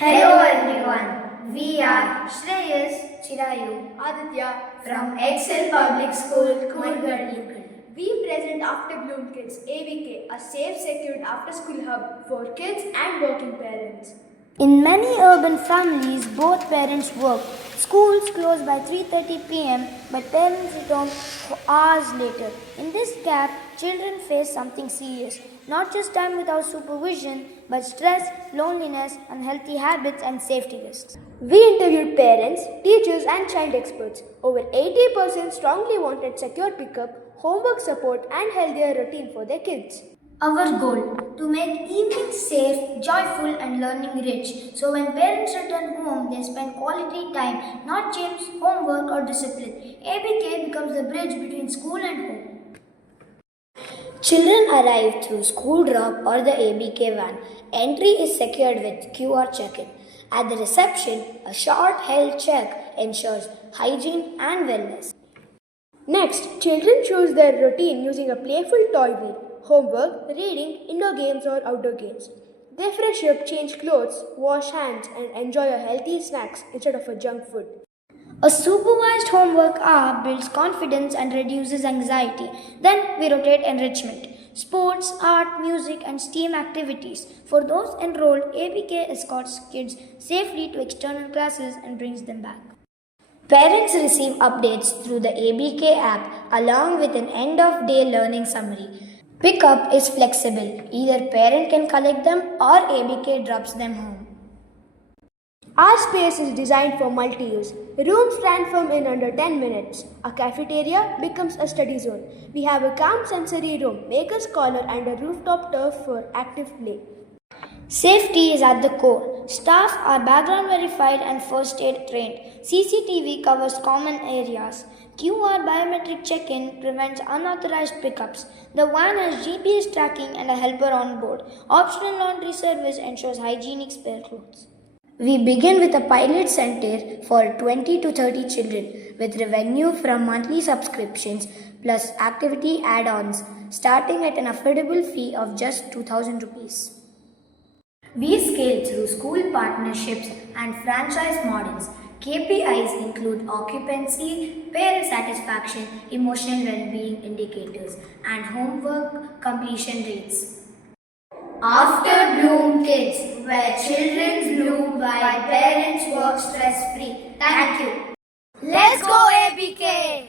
Hello everyone, we are Shreyas, Chirayu, Adithya from Excel Public School, Koorgalli. We present AfterBloom Kids, AVK, a safe, secured after-school hub for kids and working parents. In many urban families, both parents work. Schools close by 3:30 p.m., but parents return hours later. In this gap, children face something serious. Not just time without supervision, but stress, loneliness, unhealthy habits, and safety risks. We interviewed parents, teachers, and child experts. Over 80% strongly wanted secure pickup, homework support, and healthier routine for their kids. Our goal: to make evenings safe, joyful, and learning rich. So when parents return home, they spend quality time, not games, homework, or discipline. ABK becomes the bridge between school and home. Children arrive through school drop or the ABK van. Entry is secured with QR check-in. At the reception, a short health check ensures hygiene and wellness. Next, children choose their routine using a playful toy wheel. Homework, reading, indoor games or outdoor games. They fresh up, change clothes, wash hands and enjoy a healthy snacks instead of a junk food. A supervised homework hour builds confidence and reduces anxiety. Then we rotate enrichment. Sports, art, music and STEAM activities. For those enrolled, ABK escorts kids safely to external classes and brings them back. Parents receive updates through the ABK app along with an end-of-day learning summary. Pickup is flexible. Either parent can collect them or ABK drops them home. Our space is designed for multi-use. Rooms transform in under 10 minutes. A cafeteria becomes a study zone. We have a calm sensory room, maker's corner and a rooftop turf for active play. Safety is at the core. Staff are background verified and first aid trained. CCTV covers common areas. QR biometric check-in prevents unauthorized pickups. The van has GPS tracking and a helper on board. Optional laundry service ensures hygienic spare clothes. We begin with a pilot center for 20 to 30 children with revenue from monthly subscriptions plus activity add-ons starting at an affordable fee of just 2,000 rupees. We scale through school partnerships and franchise models. KPIs include occupancy, parent satisfaction, emotional well-being indicators, and homework completion rates. AfterBloom Kids, where children bloom while parents work stress-free. Thank you. Let's go ABK!